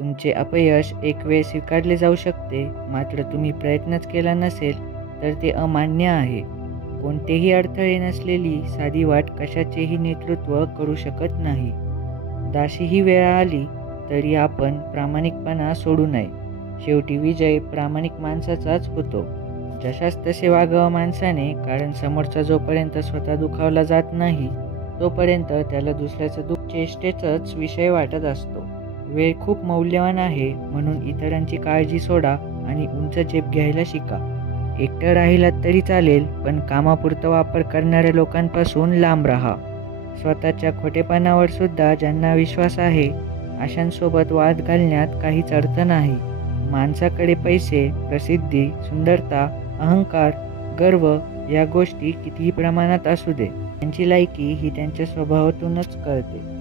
तुमचे अपयश एक वेळ स्वीकारले जाऊ शकते, मात्र तुम्ही प्रयत्नच केला नसेल तर ते अमान्य आहे. कोणतेही अडथळे नसलेली साधी वाट कशाचेही नेतृत्व करू शकत नाही. दाशीही वेळ आली तरी आपण प्रामाणिकपणा सोडू नये. शेवटी विजय प्रामाणिक माणसाचाच होतो. जशास तसे वागावं माणसाने, कारण समोरचा जोपर्यंत स्वतः दुखावला जात नाही तोपर्यंत त्याला दुसऱ्याचं दुःख चेष्टेचाच विषय वाटत असतो. वेळ खूप मौल्यवान आहे, म्हणून इतरांची काळजी सोडा आणि उंच झेप घ्यायला शिका. एकटं राहिलात तरी चालेल, पण कामापुरता वापर करणाऱ्या लोकांपासून लांब राहा. स्वतःच्या खोटेपणावर सुद्धा ज्यांना विश्वास आहे अशांसोबत वाद घालण्यात काहीच अर्थ नाही. माणसाकडे पैसे, प्रसिद्धी, सुंदरता, अहंकार, गर्व या गोष्टी कितीही प्रमाणात असू दे, त्यांची लायकी ही त्यांच्या स्वभावातूनच कळते.